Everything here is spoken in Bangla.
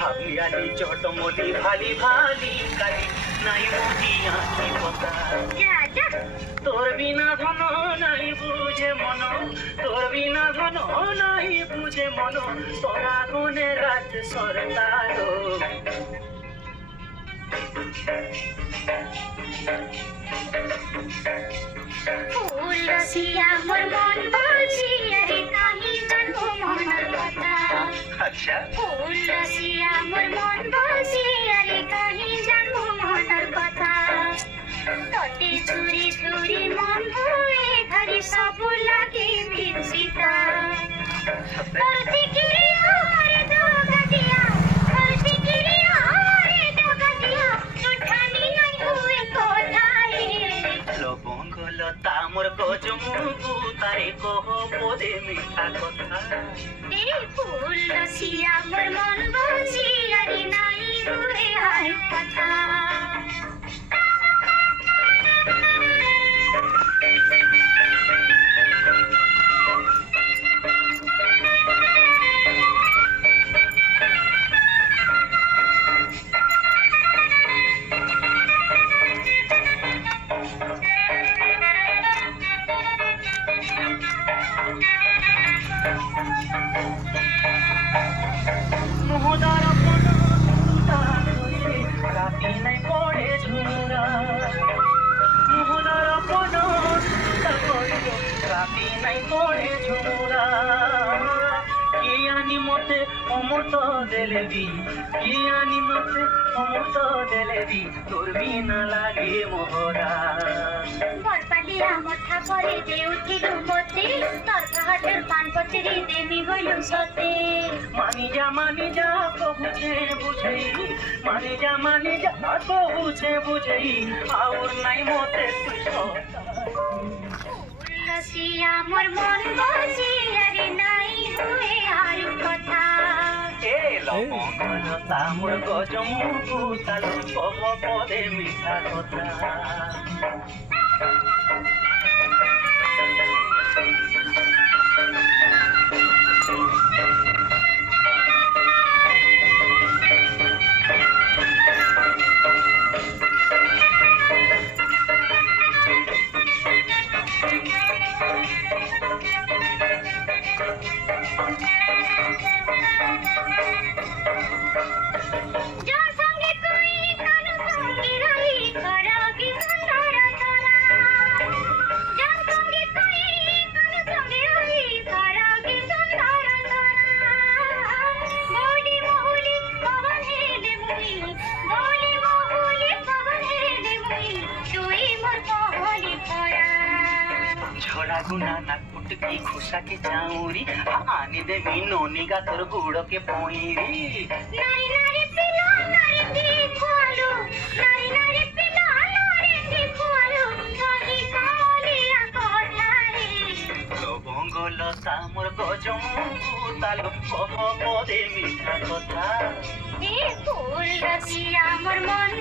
ভাবিয়ানি চটমলি ভালি ভালি কালি নাই বুঝিয়া কি কথা তোর বিনা ধন নাই বুঝে মন তোর বিনা ধন নাই বুঝে মন তোরা গুনে রাত সরতার ফুল রসিয়া মোর মন বলছি আরে কাহি জানো মনের কথা। আচ্ছা ফুল রসিয়া মোর মন বলছি আরে কাহি জানো মনের কথা। তোতে চুরি চুরি মন হয়ে ধরি সব লাগে বিচিতা তোর ফিকিরি আমারে ধোকা দিয়া তোর ফিকিরি আমারে ধোকা দিয়া উঠানি নাই হুয়ে কোথায় লবঙ্গ লতা মোর গজমুগু তারে কহ পদে মিঠা কথা এই ফুল রসিয়া মোর মন বলছি আরে নাই হুয়ে আর কথা। মতে অমৃত দেলেবি কিয়ানি মতে অমৃত দেলেবি তোর বিনা লাগে মোহরা বরপালিয়া মথা করে দে উঠিলু মতে তোর ঘাটের পানপত্রি দেমি হইল সতে মানি যা কহুছে বুঝেই মানি যা কহুছে বুঝেই আউর নাই মতে তুই রসিয়া মোর মন বলছি আরে নাই হুয়ে আর কথা। লবঙ্গ লতা মোর গজমুগু তালে কহ পদে মিঠা কথা झोड़ा गुना ना कुटकी खुशा के चाउरी आने दे मीनोनी गा तोर गुड़ो के पोईरी नारी नारी पिला नारी देखो आलो नारी नारी पिला नारी देखो आलो कही कालिया कोठारे लबंग लता मोर गजमुगु तालो कह पदे मिठा कथा ए फूल रसिया मोर मन